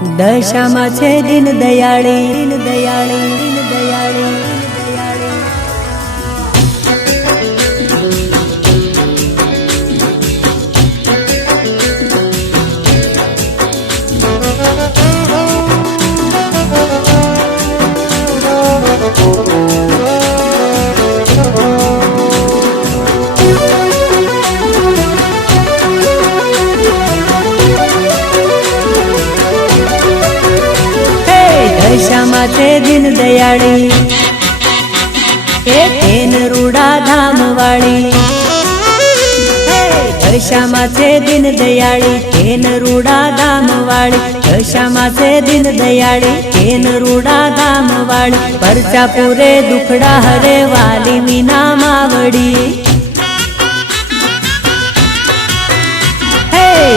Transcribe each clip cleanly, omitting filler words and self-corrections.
દશામાં છે દીન દયાળી, દીન દયાળી, દીન દયાળી, દીન દયાળી. દશામાં છે દીન દયાળી, એ તેન રૂડા ધામ વાળી. દશામાં છે દીન દયાળી, તેન રૂડા ધામ વાળી. દશામાં છે દીન દયાળી, તેન રૂડા ધામ વાળી. પરચા પૂરે દુખડા હરે વાલી મીના માવડી.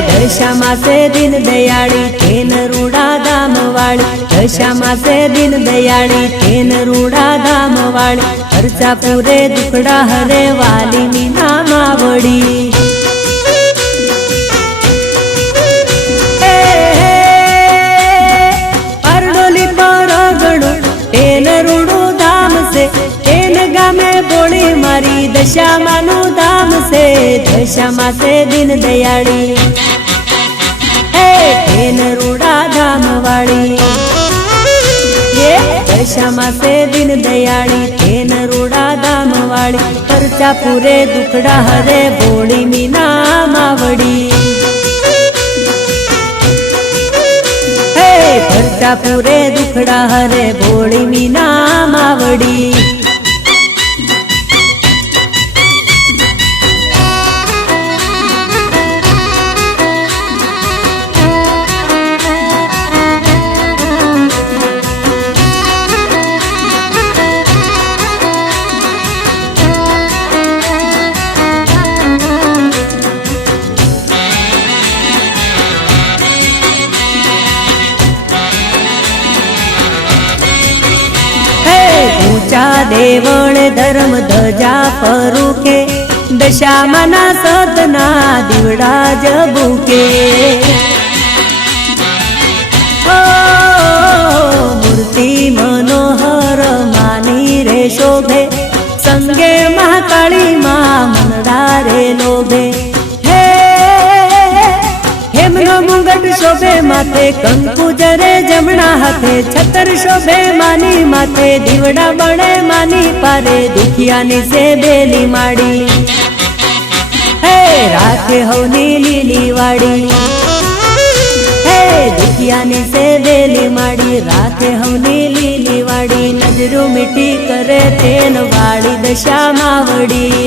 દશામાં છે દીન દયાળી, તેન રૂડા ધામ વાળી. દશામાં છે દીન દયાળી, તેન રૂડા ધામ વાળી. પરચા પૂરે દુખડા હરે વાલી મીના માવડી. પરડોલી પરગણું તેન રૂડું ધામ છે, તેન ગામે બોળી મારી દશામાનું ધામ છે. દશામાં છે દીન દયાળી, તેન રૂડા ધામ વાળી. દશામાં છે દીન દયાળી, તેન રૂડા ધામ વાળી. પરચા પૂરે દુખડા હરે બોળી મીના માવડી. પરચા પૂરે દુખડા હરે બોળી મીના માવડી. ઊંચા દેવળ ધર્મ ધજા પરુકે, દશામાના સતના દીવડા જબુકે. મૂર્તિ મનોહર માની રે શોભે, સંગે મહાકાળી માં મનડા રે લોભે. હેમનો મુંગટ શોભે માથે, કંકુ જરે જમણા હાથે. છતર શોભે માની માથે, દીવડા બળે માની પારે. દુખિયાની સે બેલી માડી, રાખે હવની લીલી વાડી. દુખિયાની સે બેલી માડી, રાખે હવની લીલી વાડી. નજરો મીઠી કરે તેન વાળી દશા માવડી.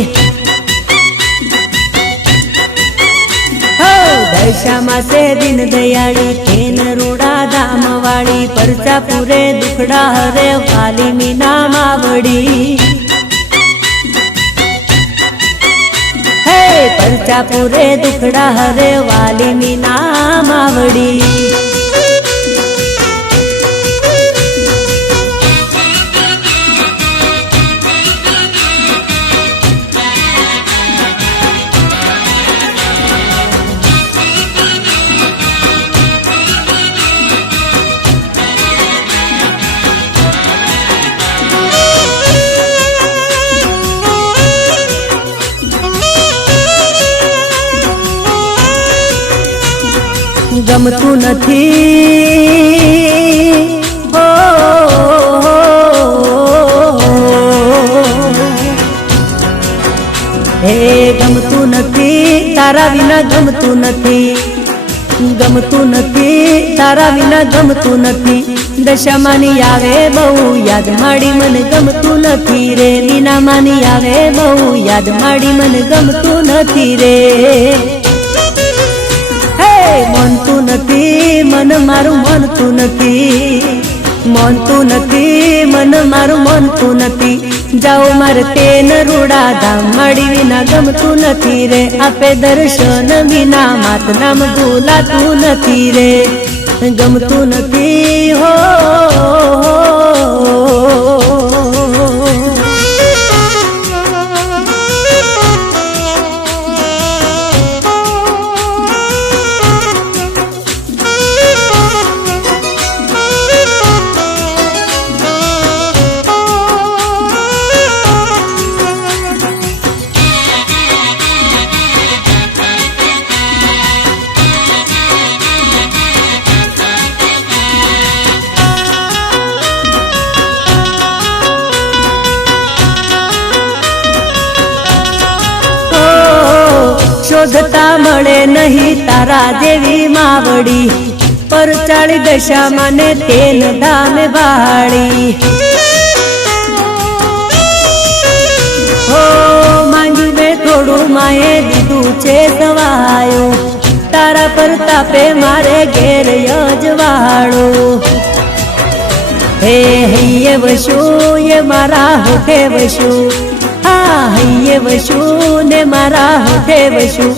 દશામાં છે દીન દયાળી, તેન રૂડા ધામ વાળી. પરચા પૂરે દુખડા હરે વાલી મીના માવડી. પરચા પૂરે દુખડા હરે વાલી મીના માવડી. ગમતું નથી હો, હે ગમતું નથી તારા વિના, ગમતું નથી. ગમતું નથી તારા વિના, ગમતું નથી. દશામાની આવે બહુ યાદ માડી, મને ગમતું નથી રે. વિના માની આવે બહુ યાદ માડી, મને ગમતું નથી રે. મનતું નથી મન મારું, મનતું નથી. મનતું નથી મન મારું, મનતું નથી. જાઓ મારે તેન રૂડા ધામ મળી વિના ગમતું નથી રે. આપે દર્શન વિના માત નામ ભૂલાતું નથી રે. ગમતું નથી હો. जेवी मावड़ी पर चाली दशा माने तेन धामे बाड़ी हो मांगी में थोड़ू माए दीदू छे सवायो तारा पर तापे मारे घेर यजवाड़ो हे ये वशु ये मारा होठे वशु हाँ ये वशु ने मारा होठे वशु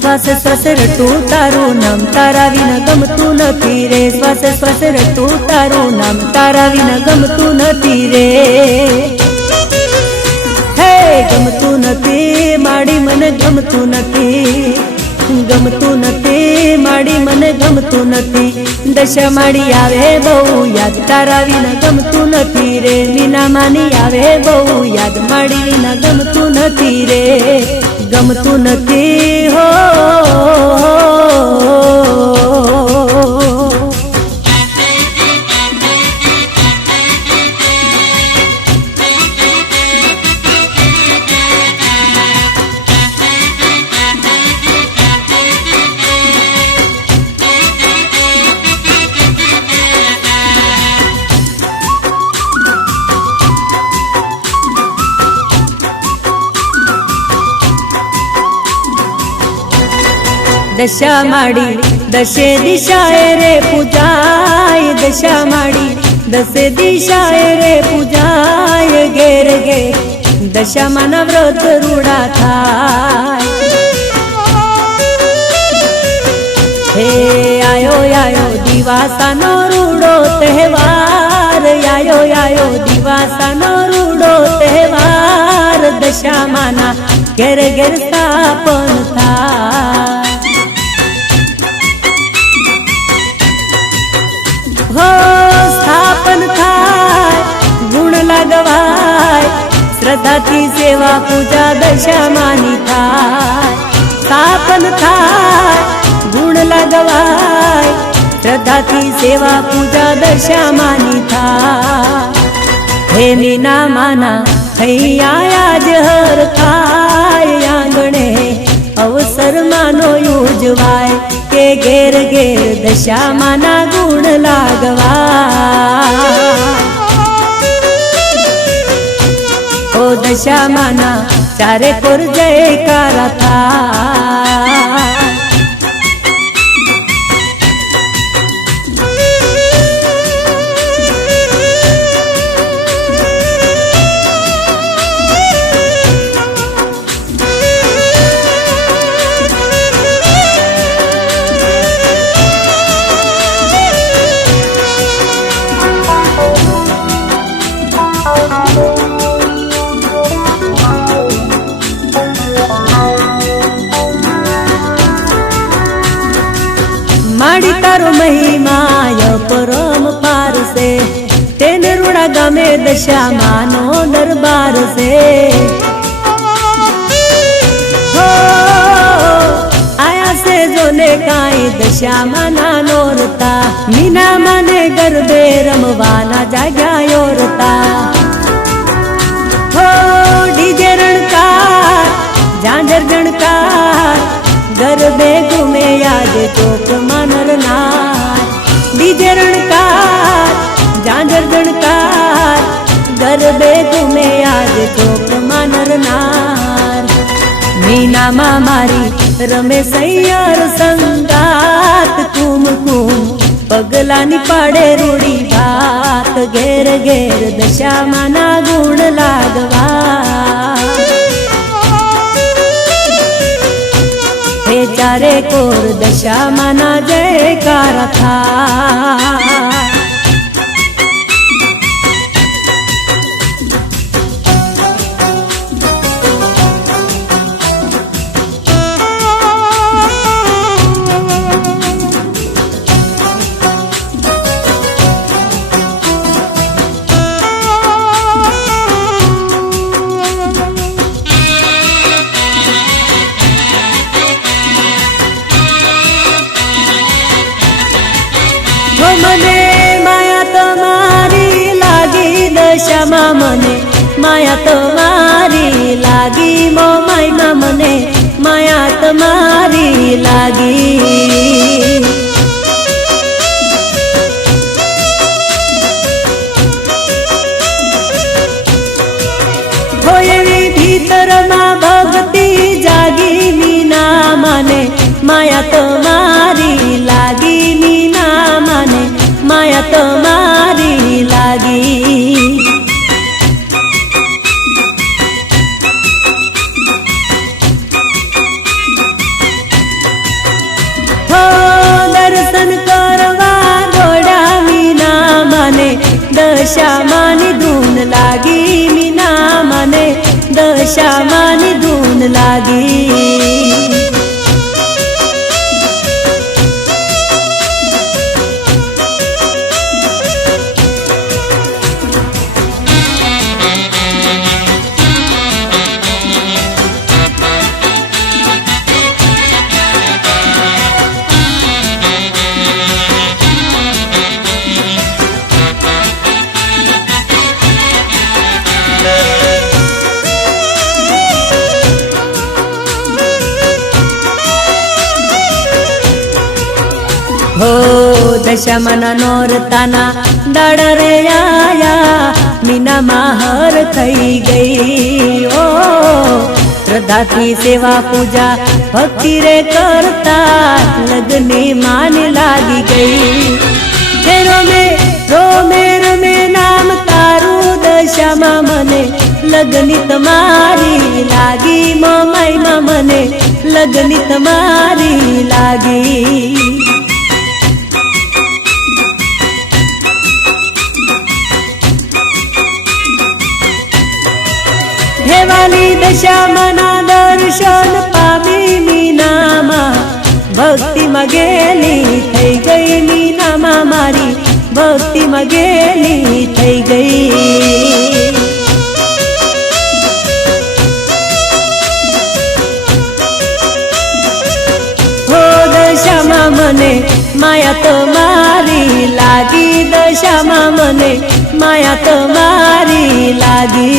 श्वास श्वास रटू तारू नाम तारा विना गमतू नथी रे श्वास श्वास रटू तारू नाम तारा विना गमतू नथी रे हे गमतू नथी माड़ी मन गमतू नथी गमतू नथी माड़ी मन गमतू नथी दशा माड़ी आवे बहु याद तारा विना गमतू नथी रे मीना मानी आवे बहु याद माड़ी विना गमतू नथी रे गमतू नथी हो दशा माड़ी दशे दिशाए रे पूजाय दशा माड़ी दशे दिशाए रे पूजाय घेर गे दशा माना व्रत रूड़ा थाय हे आयो आयो दिवासा नो रूड़ो तहेवार आयो आयो दिवासा नो रूड़ो तहेवार दशा माना घेर घेर स्थापन थाय हो स्थापन थाय गुण लागवाय श्रद्धा की सेवा पूजा दशा मानी थाय स्थापन थाय गुण लागवाय श्रद्धा की सेवा पूजा दशा मानी थाय हे मीना माना हैया आज हर थाय आंगणे अवसर मानो योजवाय के घेर घेर दशा माना गुण लागवा ओ दशा माना चारे कोर जयकारा था माड़ी तारो महिमाय परम पार से तेन रूड़ा गामे दशा मानो दरबार से हो आया से जोने काई दशा माना नोरता मीना माने गरबे रमवाना जाग्या योरता हो डीजे रणकार झांझर जणकार गरबे घूमे याद चौक मानर नार डीजे रणकार झांझर जणकार गरबे घूमे याद चौक मानर नार मीना मारी रमे सैयर संगात कुमकुम पगलानी पाड़े रूड़ी बात घेर घेर दशा माना गुण लागवा हे चारे कोर दशा माना जयकारा था मने माया तमारी लागी दशा मने माया तमारी लागी मो माई मने माया तमारी लागी माया तमारी लागी मीना माने माया तमारी लागी हो दर्शन करवा गोड़ा मीना माने दशा मानी धून लागी मीना माने दशा मानी धून लागी हो दशमना नोरताना दाड़ा रे आया मीना माहर थई गई ओ श्रद्धा थी सेवा पूजा भक्ति रे करता लगने मान लागी गई रोमे रमे नाम तारू दशा मा मने लगनी तमारी लागी माई मा मने लगनी तमारी लागी हेवाली दशा मना दर्शन पामी मीना मा भक्ति मगेली थई गई मीना मा मारी भक्ति मगेली थई गई हो दशा मा मने माया तमारी लागी दशा मा मने माया तमारी लागी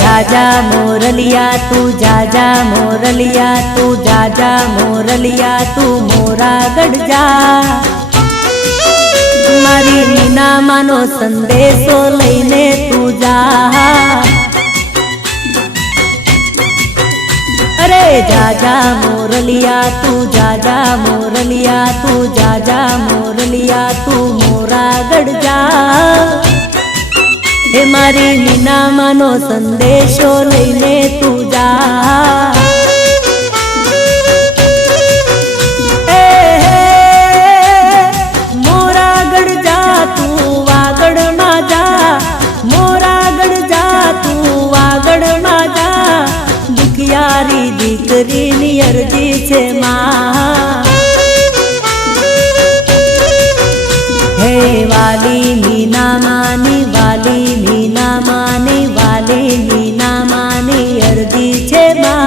जाजा मोरलिया तू जाजा मोरलिया तू जाजा मोरलिया तू मोरा गढ़ जा मारी मीना मानो संदेशो लईने तू जा अरे जाजा मोरलिया तू जाजा मोरलिया तू जाजा मोरलिया तू मोरा गढ़ जा हे मारी मीना मानो संदेशो लईने तू जा मोरा गढ़ जा तू वागड़ मा जा मोरा गढ़ जा तू वागड़ मा जा दुखियारी दीकरी नी अर्जी छे मां हे वाली मीना मानी वाली मीना मानी वाली मीना मानी अर्जी छे मां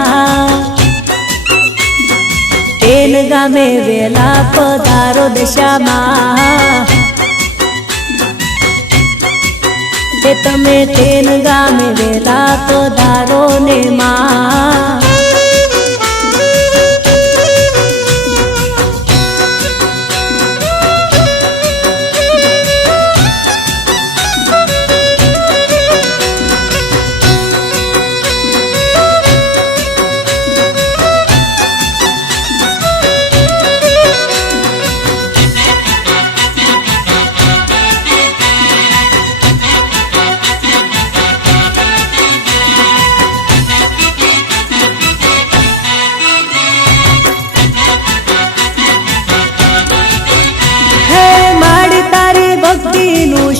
तेन गामे वेला पधारो दशा मां तमे तेन गामे वेला पधारो ने मां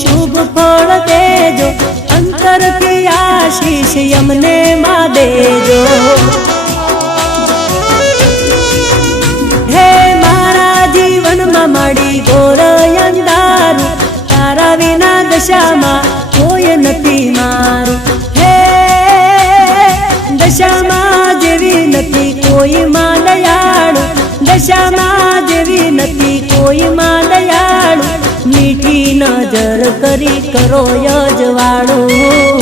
शुभ फल देजो अंतर की आशीष यमने मा देजो हे मारा जीवन में मड़ी गोर अंधारू तारा विना दशा में कोई नथी मारू हे दशा में કરી કરો યજવાળું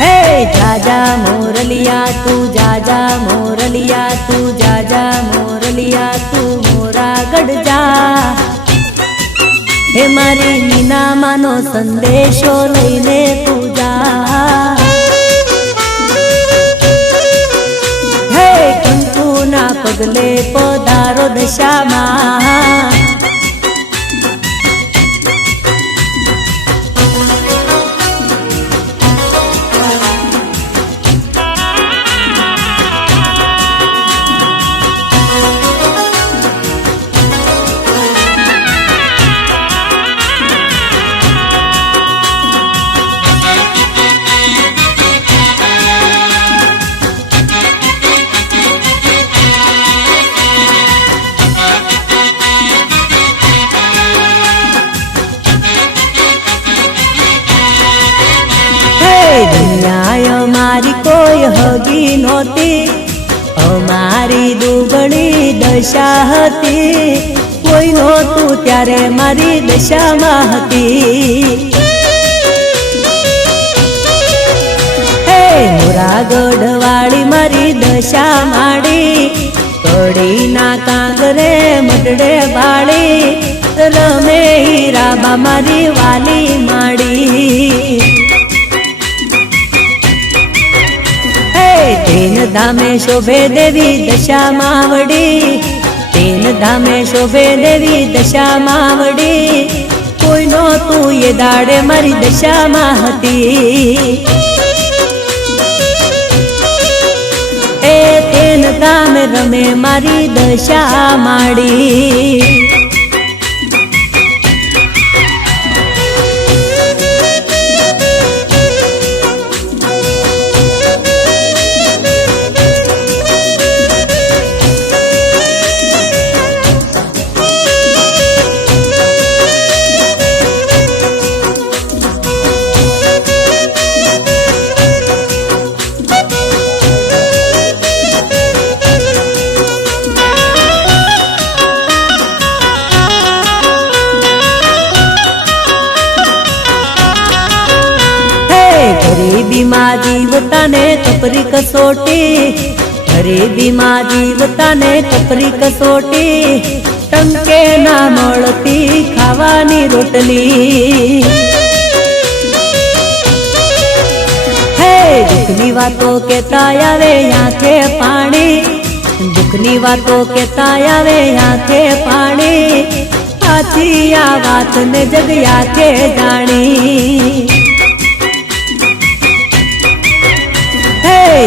હે જાજા મોરલિયા તું જાજા મોરલિયા તું જાજા મોરલિયા તું મોરા ગઢ જા હે મારી મીનામાનો સંદેશો લઈને તું જા હે કંકુના પગલે પધારો દશામાં દુનિયા મારી કોઈ હગી નહોતી અમારી દુગણી દશા હતી કોઈ નહોતું ત્યારે મારી દશામાં હતી હે મોરાગઢ વાળી મારી દશા માડી કડીના કાંગરે મડડે બાળી રમે હીરાબા મારી વાલી માડી તેન ધામે શોભે દેવી દશા માવડી તેન ધામે શોભે દેવી દશા માવડી કોઈ નો તું એ દાડે મારી દશામાં હતી એ તેન ધામે રમે મારી દશા માડી ગરીબી માં જીવતાને કપરી કસોટી ગરીબી માં જીવતાને કપરી કસોટી ટંકે ના મળતી ખાવાની રોટલી હે દુઃખની વાતો કેતા આવે આંખે પાણી દુઃખની વાતો કેતા આવે આંખે પાણી આથી આ વાતને જગ આંખે જાણી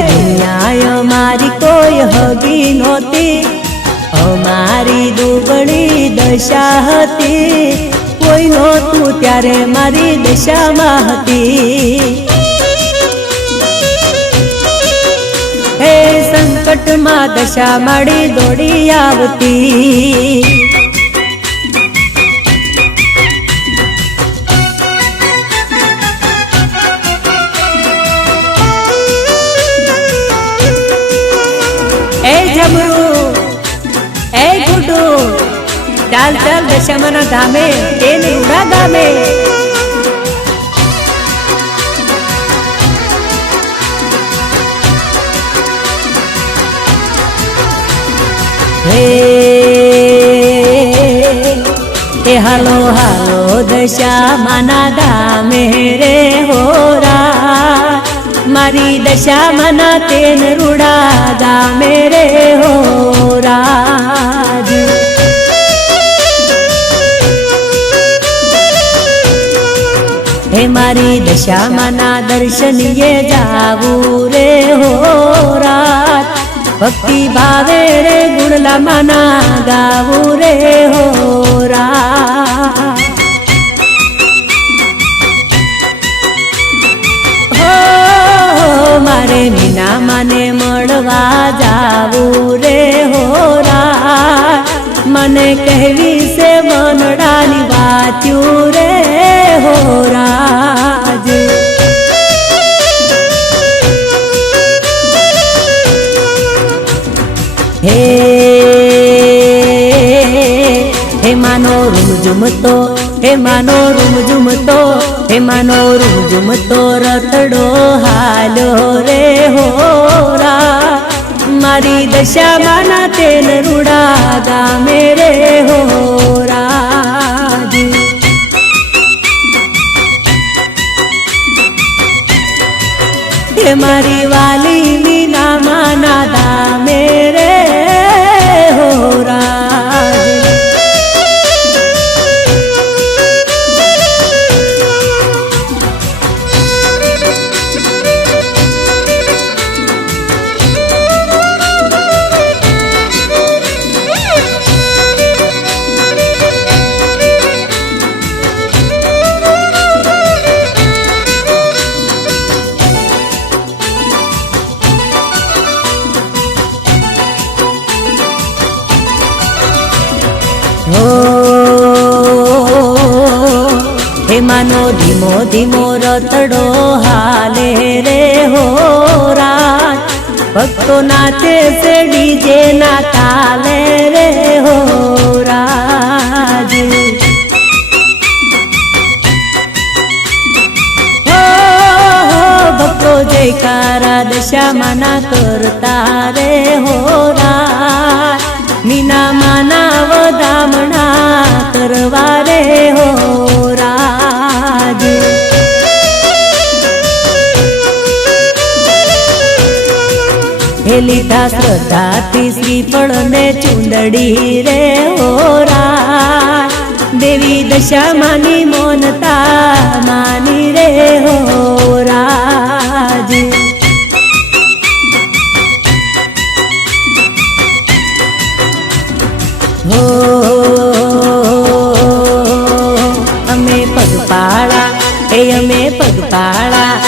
દુનિયા મારી કોઈ હગી નહોતી અમારી દુગણી દશા હતી કોઈ નહોતું ત્યારે મારી દશામાં હતી હે સંકટમાં દશા માડી દોડી આવતી એ ગુડુ ચાલ ચાલ દશામાના ધામે તેન રૂડા ગામે હે હાલો હાલો દશામાના ધામે રે હોરા મારી દશામાના તેન રૂડા ગામે રે હોરાજ હે મારી દશામાના દર્શનીએ જાવું રે હોરાજ ભક્તિ ભાવે રે ગુણલા માના ગાવું રે હોરાજ મારે મીના માને મળવા જાવું રે હોરા મને કહેવી છે મનડાની વાત્યું રે હોરાજ હે માનો રૂજ રૂમઝુમતો એમાંનો રૂમઝુમતો એમાંનો રૂમઝુમતો રતડો હાલ્યો રે હોરા મારી દશામાના તેલ રૂડા ગામે રે હોરાજી હે મારી વાલી મીના માના દામે રે હોરાજી એમાંનો ધીમો ધીમો રતડો હાલે રે હોરા ભક્તો નાચે છે ડીજે ના તાલે રે હોરાજી ભક્તો જયકારા દશામાના કરતા રે હોરા મીના માના વધામણા કરવા રે હોરાજી હે લીધા શ્રદ્ધાથી શ્રીફળ ને ચુંદડી રે હોરા દેવી દશામાની મોનતા માની રે હોરાજી અમે પગપાળા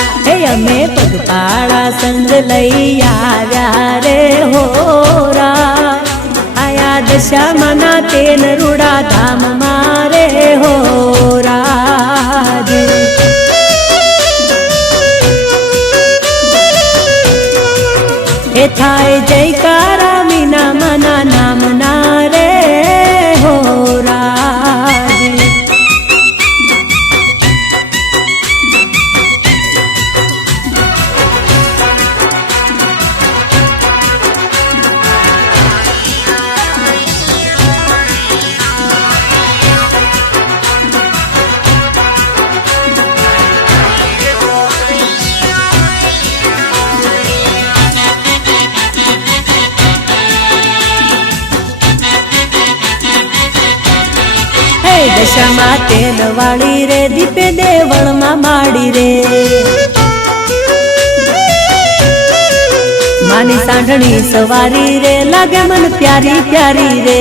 અમે પગપાળા સંગ લઈ આવ્યા રે હોરા આયા દશામાના તેલ રૂડા ધામ મારે હોરાજી એ થાય જયકારા મીના માના નામ ના રે હોરાજી દશામાં તેલ વાળી રે દીપે દેવળમાં માડી રે માની સાંઢણી સવારી રે લાગે મન પ્યારી પ્યારી રે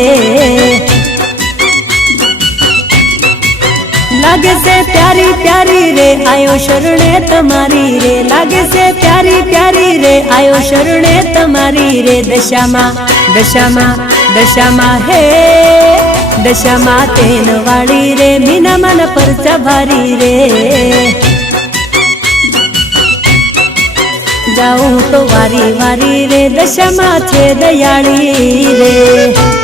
લાગે છે પ્યારી પ્યારી રે આયો શરણે તમારી રે લાગે છે પ્યારી પ્યારી રે આયો શરણે તમારી રે દશામાં હે દશામાં તેલ વાળી રે મીના માના પરચા ભારી રે જાઉં તો વારી વારી રે દશામાં છે દયાળી રે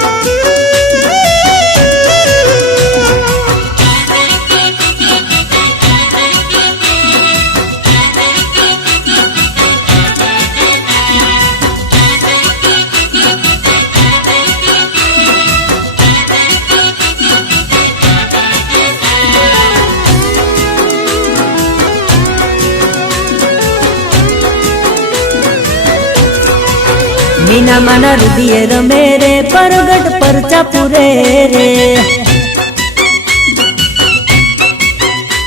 મીના માના રુદિયે રમે રે પરગટ પરચા પૂરે રે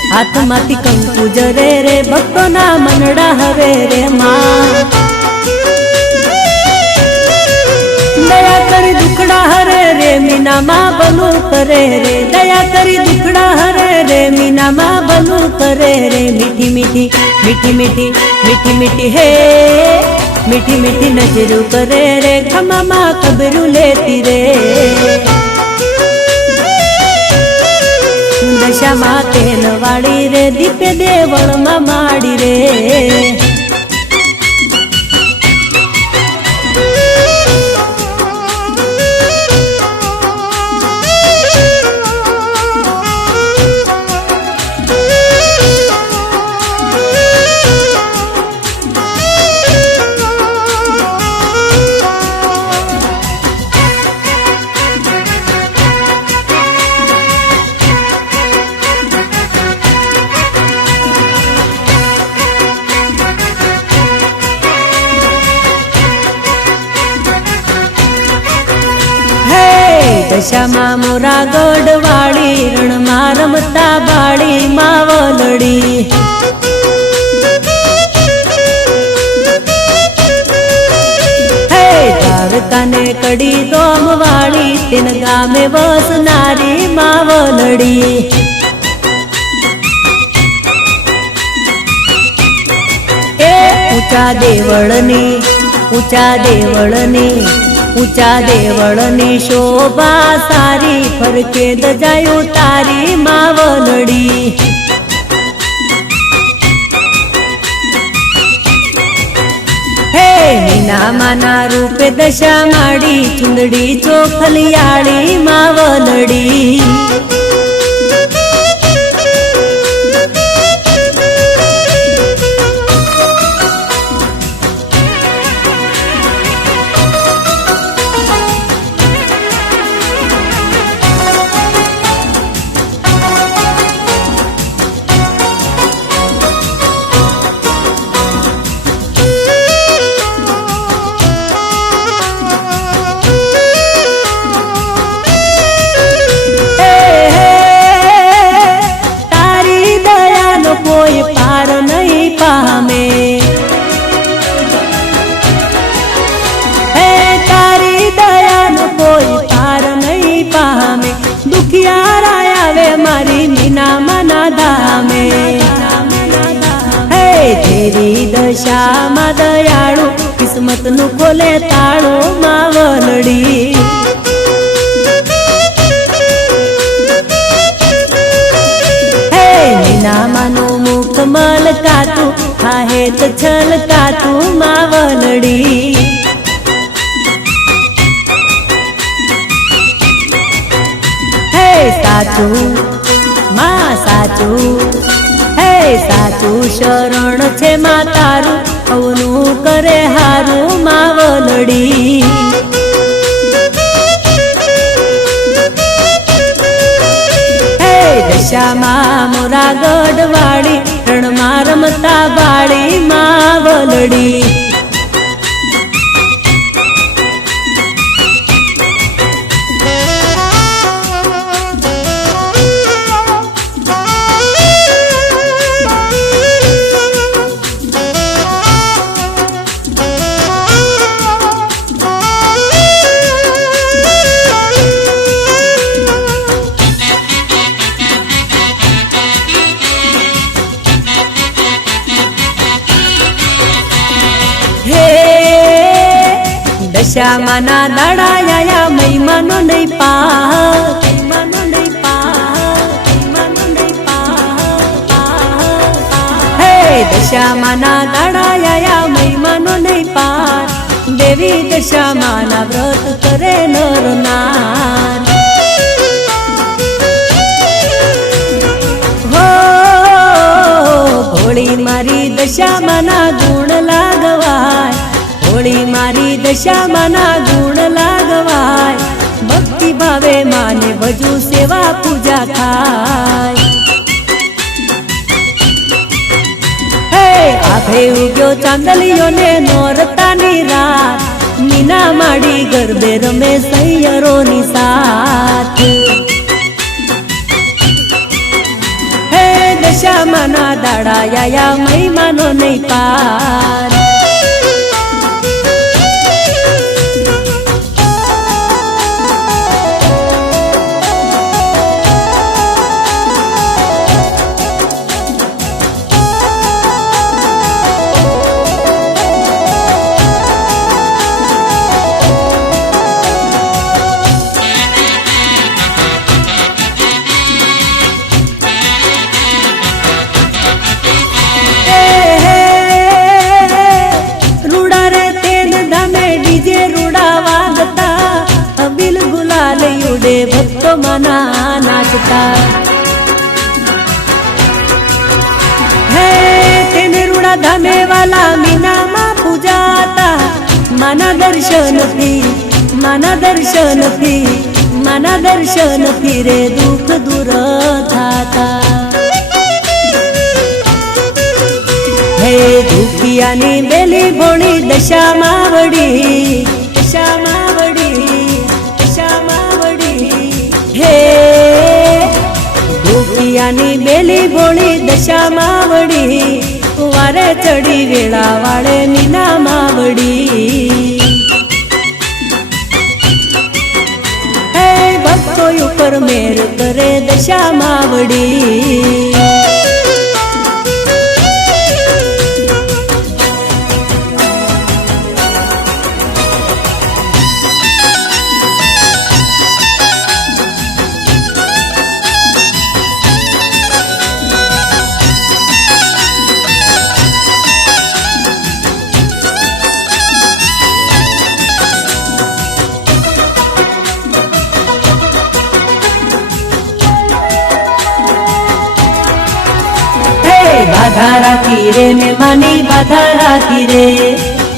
હાથમાંથી કંકુ જરે રે ભક્તોના મનડા હરે રે માં દયા કરી દુખડા હરે રે મીના માં ભલું કરે રે દયા કરી દુખડા હરે રે મીના માં ભલું કરે રે મીઠી મીઠી મીઠી મીઠી મીઠી મીઠી હે મીઠી મીઠી નજરું કરે રે ખમામાં ખબરું લેતી રે દશામાં તેલ વાળી રે દીપે દેવળમાં માડી રે દશામાં મોરા ગઢવાળી રણમાં રમતા બાળી માવલડી દ્વારકાને કડી દોમ વાળી તેન ગામે વસનારી માવલડી ઊંચા દેવળની શોભા સારી ફરકે દજાયું તારી માવલડી હે મીનામાના રૂપે દશા માડી ચુંદડી ચોખલિયાળી માવલડી કોઈ પાર નહીં પામે હે તારી દયાનો કોઈ પાર નહીં પામે દુખિયારા આવે મારી મીનામાના ધામે હે તેરી દશામાં દયાળુ કિસ્મતનું ખોલે તાળું માવલડી મીનામાનું મુખ મલકાતું હાહેત છલકાતું માવલડી હે સાચું માં સાચું હે સાચું શરણ છે માં તારું અવનું કરે હારું માવલડી દશામાં મોરા ગઢવાળી રણમાં રમતા બાળી માવલડી દશામાના દાડાયા મહિમાનો નહીં હે દશામાના દાડાયા મહિમાનો નહીં પાર દેવી દશામાના વ્રત કરે નર નાર હો ભોળી મારી દશામાના ગુણ લાગવાય હોળી મારી દશામાના ગુણ લાગવાય ભક્તિ ભાવે માને ભજુ સેવા પૂજા થાય હે આભે ઉગ્યો ચાંદલિયો ને નોરતાની રાત મીના માડી ગરબે રમે સૈયરોની સાથ હે દશામાના દાડાયા મહિમાનો નહીં પાર ભક્તો મના નાચતા હે તેને રૂડા ધામે વાલા મીનામાં પૂજાતા માના દર્શનથી રે દુઃખ દૂર થાતા હે દુખિયાની બેલી ભોણી દશામાં વડી મેલી ભોળી દશા માવડી વારે ચડી વેળા વાળે મીના માવડી હે ભક્તો ઉપર મેર કરે દશા માવડી બાધા રાખી રે મેં માની બાધા રાખી રે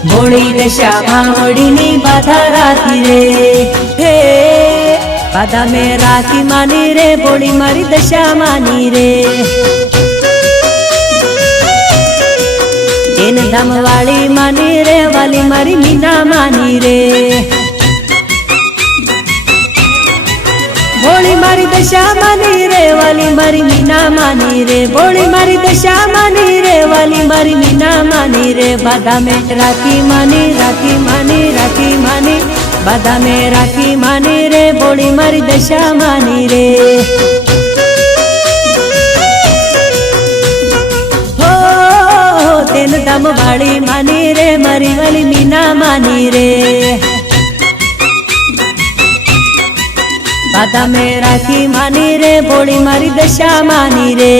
ભોળી દશા માવડીની બાધા રાખી રે હે બાધા મેં રાખી માની રે ભોળી મારી દશા માની રે એન ધામ વાળી માની રે વાલી મારી મીના માની રે ભોળી મારી દશા માની રે વાલી મારી મીના માની રે ભોળી મારી દશા માની રે વાલી મારી મીના માની રે બાધા મેં રાખી માની રાખી માની રાખી માની બાધા મેં રાખી માની રે ભોળી મારી દશા માની રે હો તેન ધામ વાળી માની રે મારી વાલી મીના માની રે બાધા મેં રાખી માની રે ભોળી મારી દશા માની રે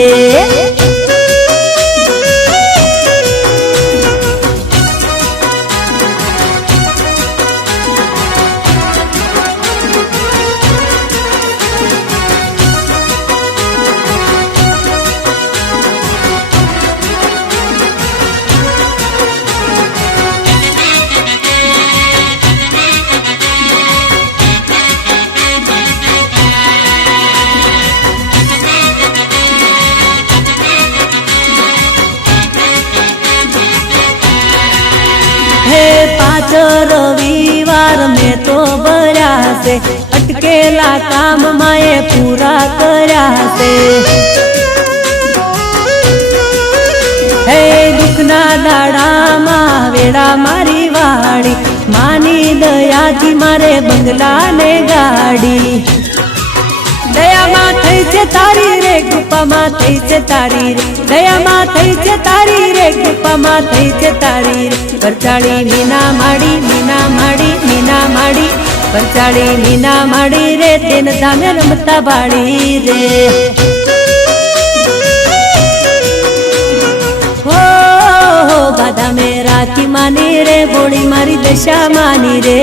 હે પાંચ રવિવાર મેં તો ભર્યા છે અટકેલા કામ માએ પૂરા કર્યા છે હે દુઃખના દાડામાં વેળા મારી વાળી માની દયાથી મારે બંગલા ને ગાડી દયામાં થઈ છે તારી રે કૃપામાં થઈ છે તારી રે દયામાં થઈ છે તારી રે કૃપામાં થઈ છે તારી રે પરચાળી મીના માડી મીના માડી મીના માડી પરચાળી મીના માડી રે તેન ધામે રમતા બાળી રે હો બાધા મેં રાખી માની રે ભોળી મારી દશા માની રે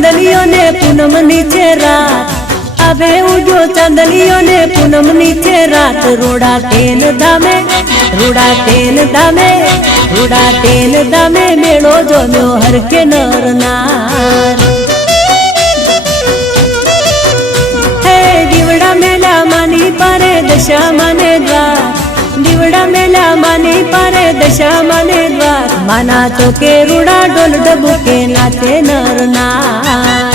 ચાંદલીઓ ને પૂનમ નીચે રાત હવે ઉડ્યો ચાંદલીઓ ને પૂનમ નીચે રાત રોડા તેલ ધામે રૂડા તેલ ધામે રૂડા તેલ ધામે મેળો જોમ્યો હરકે નર નાર હે દીવડા મેલા માની પારે દશા માને દ્વાર દીવડા મેલા માની પારે દશા માને દ્વાર માના ચોકે રૂડા ડોલ ડબુકે નાચે નર નાર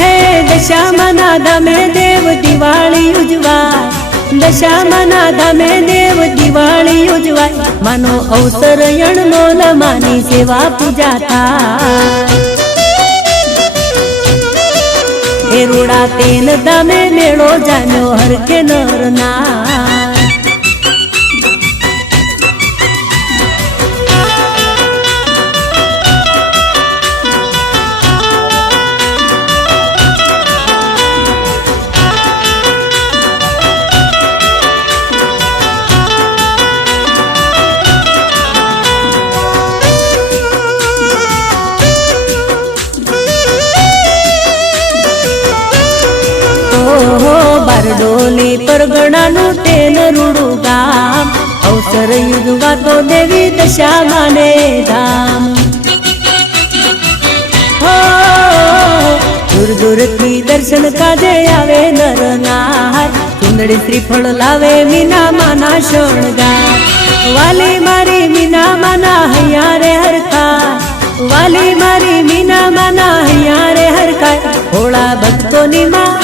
હે દશા માના ધામે દેવ દિવાળી ઉજવાય દશા માના ધામે દેવ દિવાળી ઉજવાય માનો અવસર યણનો લમાની સેવા પૂજા થાય હે રૂડા તેલ ધામે મેળો જામ્યો હરકે નર નાર પરગણાનું તેન રૂડું ગામ અવસર યુગવા તો દેવી દશા માને ધામ દૂર દૂરથી દર્શન કાજે આવે નર નાર ચુંદડી શ્રીફળ લાવે મીના માના શણગાર વાલી મારી મીના માના હૈયા રે હરખા વાલી મારી મીના માના હૈયા રે હરખા ભોળા ભક્તોની માં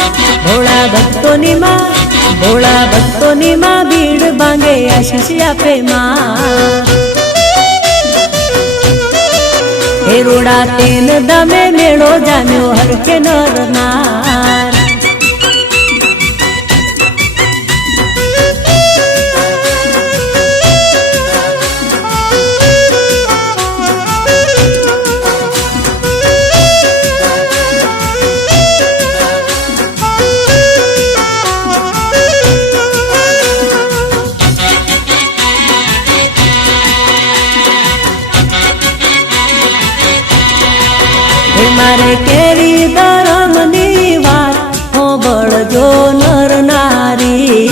ભોળા ભક્તોની માં ભોળા ભક્તોની માં ભીડ ભાંગે આશીષ આપે માં હે રોડા તેન દમે મેળો જામ્યો હરખે નર નાર મારે કેરી ધરમની વાત હોબળજો નર નારી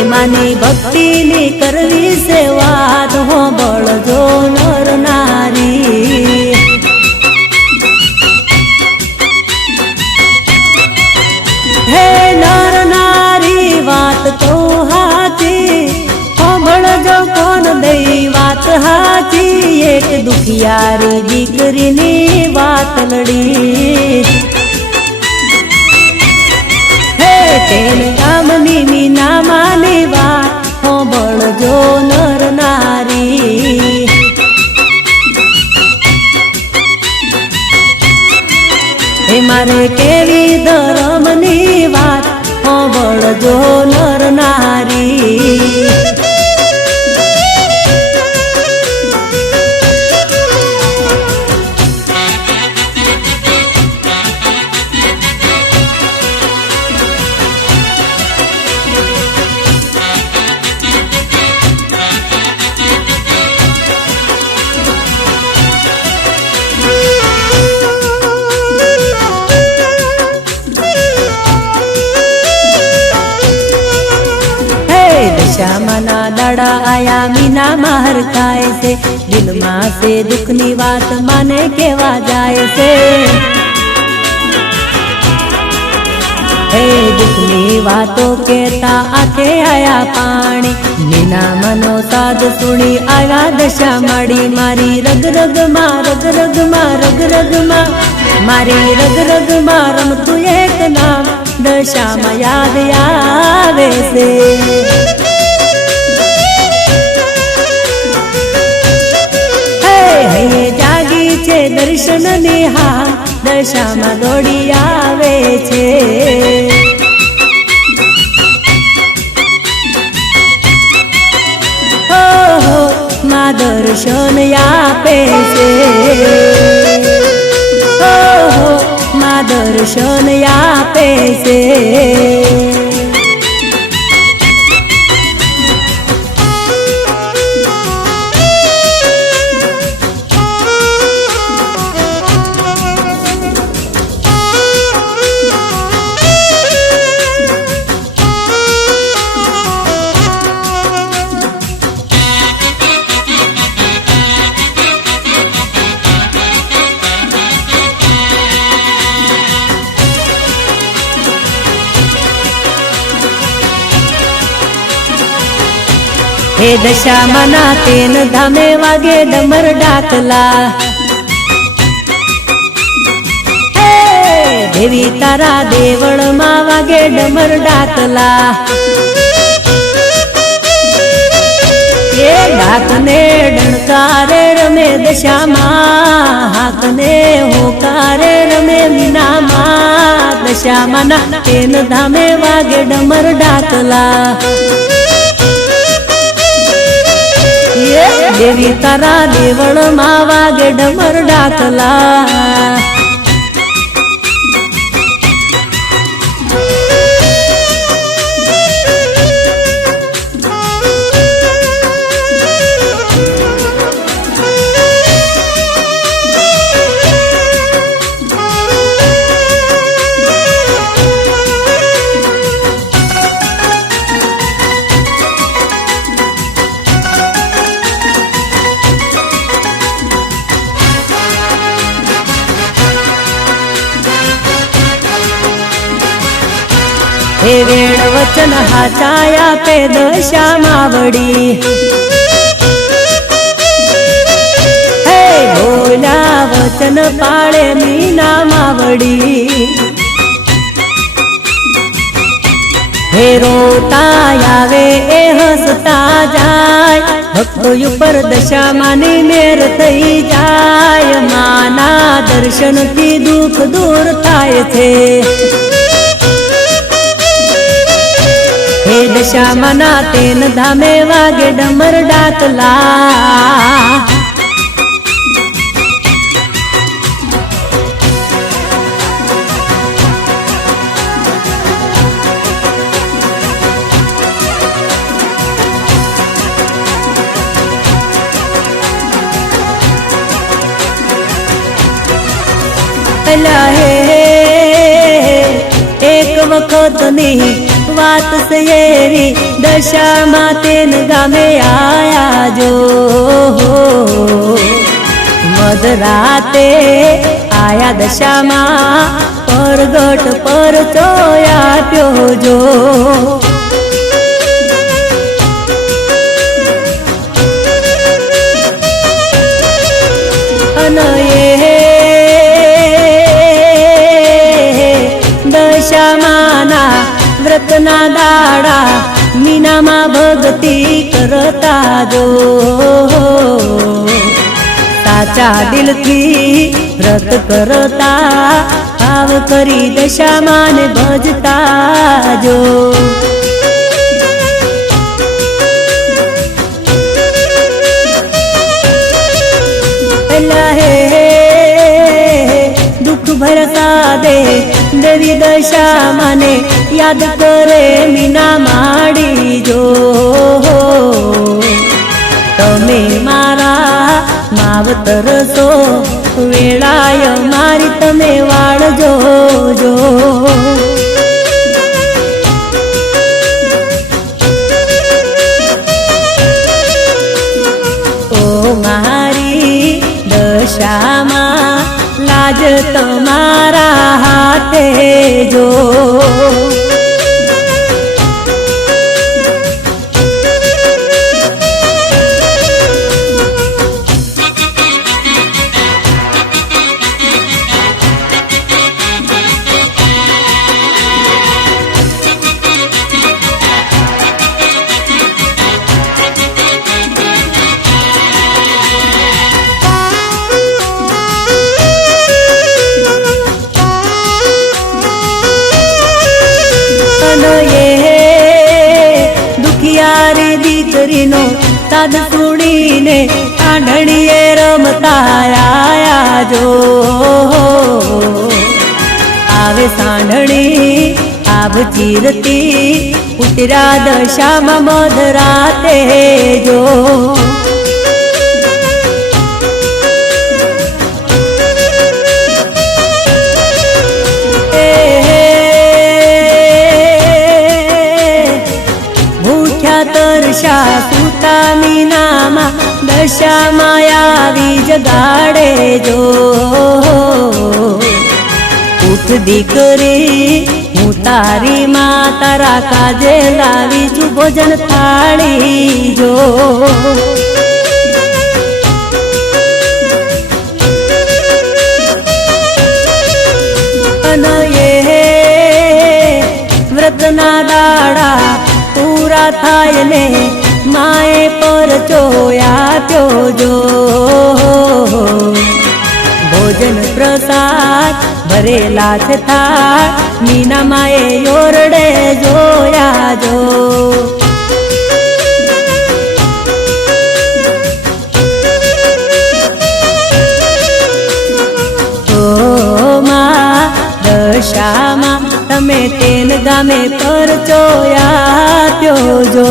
એમાંની ભક્તિની કરવી છે વાત હોબળજો નર નારી હે નર નારી વાત તો હાથી હોબળજો કોણ દઈ વાત હાથી એક દુખિયારી દીકરીની વાત લડી હે તેન ગામની મીના માની વાત હોબળજો નર નારી હે મારે કેવી ધરમની વાત હોબળજો નર નારી શ્યામના દાડા આયા મીના માર ખાય છે દિલમાં છે દુઃખની વાત માને કેવા જાય છે હે દુઃખની વાતો કેતા આંખે આયા પાણી મીના મનો સાદ સુણી આવ્યા દશા માડી મારી રગ રગમાં રગ રગમાં રગ રગમાં મારી રગ રગમાં રમતું એક નામ દશામાં યાદ આવે છે જાગી છે દર્શન નિહા દશામાં દોડી આવે છે હો માં દર્શન આપે છે હો માં દર્શન આપે છે હે દશામાના તેન ધામે વાગે ડમર ડાકલા હે દેવી તારા દેવળમાં વાગે ડમર ડાકલા એ ડાકને ડણકારે રમે દશામાં હાકને હોકારે રમે મીનામાં દશામાના તેન ધામે વાગે ડમર ડાકલા દેવી તારા દેવળમાં વાગે ડમર ડાકલા हे वेळ वचन हाचाया पे दशा मावडी हे बोला वचन पाळे मीना मावडी हे रोता यावे ए हसता जाय भक्त ઉપર દશા માની મેર થઈ જાય માના દર્શન થી દુઃખ દૂર થાય છે हे दशा मना तेन धामे वागे डमर डाकला हे एक वखत नहीं वात सयेरी दशा मातेन गामे आया जो मधराते आया दशा मा परगट पर चोया प्यो जो दशा माना व्रतना दाड़ा मीना मा भक्ति करता जो साचा दिल थी व्रत करता भाव करी दशा माने भजता जो दुख भरसा दे देवी दशा माने याद करे मीना माड़ी जो तमे मारा मावतर सो वेळाय मारी तमे वाळजो जो ओ मारी दशा मा लाज तमारा हाथे जो दुखियारी दीकरीनो साध सुणीने आंधळीए रमता आया जो आवे सांढणी आभ चीरती उतरा दशा मा मधराते जो तरशा सूता मीनामा दशा मायावी जगाड़े जो उठ दीकरी हूँ तारी माँ तारा काजे लावी छू भोजन थाली जो व्रतना दाड़ा पूरा थाय ने माए पर चोया प्यो जो भोजन प्रसाद भरेला था मीना माए योरडे जोया जो दशा मा तमे तेन गामे पर चोया प्यो जो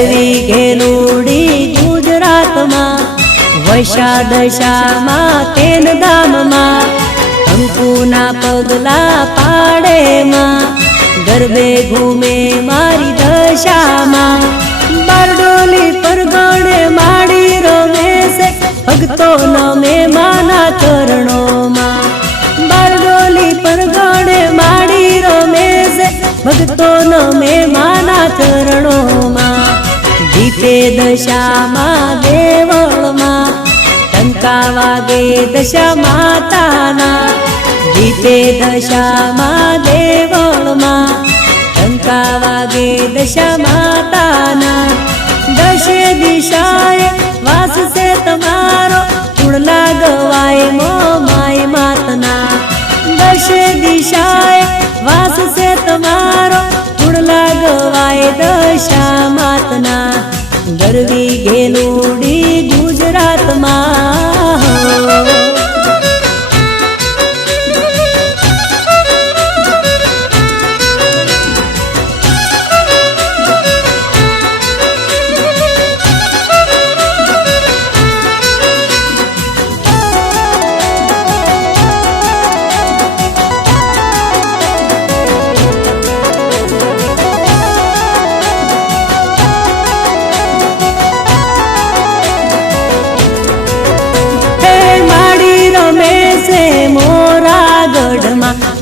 ગરવી ઘેલુડી ગુજરાતમાં વૈશા દશામાં તેન ધામમાં કંકુના પગલા પાડેમાં ગરબે ઘૂમે મારી દશામાં બારડોલી પરગણે માડી રમે છે ભક્તો નમે માના ચરણોમાં બારડોલી પરગણે માડી રમે છે ભક્તો નમે માના ચરણોમાં દીપે દશામાં દેવળમાં ટંકા વાગે દશા માતાના દીપે દશામાં દેવળમાં ટંકા વાગે દશા માતાના દશે દિશાએ વાસ છે તમારો કુળલા ગવાય મો માય માતના દશે દિશાએ વાસ છે તમારો કુળલા ગવાય દશા માતના ગરવી ઘેલુડી ગુજરાતમાં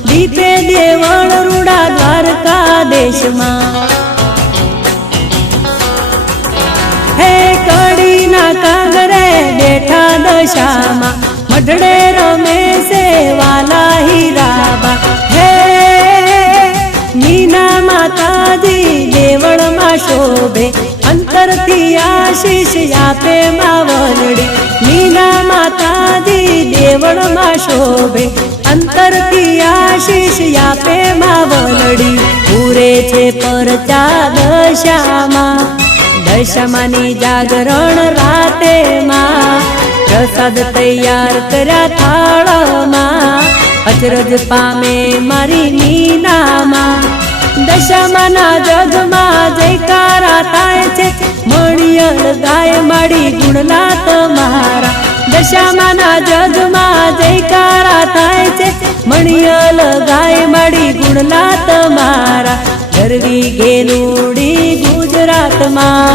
દીપે દેવળ રૂડા દ્વારકા દેશમાં હે કડીના કાંગરે બેઠા દશામાં મઢડે રમે છે વાલા હીરાબા હે મીના માતાજી દેવળમાં શોભે અંતરથી આશીષ આપે માવલડી મીના માતાજી દેવળમાં શોભે અંતરથી આશીષ આપે માવલડી પૂરે છે પરચા દશામાં દશામાની જાગરણ રાતેમાં પ્રસાદ તૈયાર કર્યા થાળમાં અચરજ પામે મારી મીનામાં દશામાના જગમાં જયકારા થાય છે મણિયળ ગાય માડી ગુણલા તમારા દશામાના જગમાં જયકારા થાય છે મણિયળ ગાય માડી ગુણલા તમારા ગરવી ઘેલુડી ગુજરાતમાં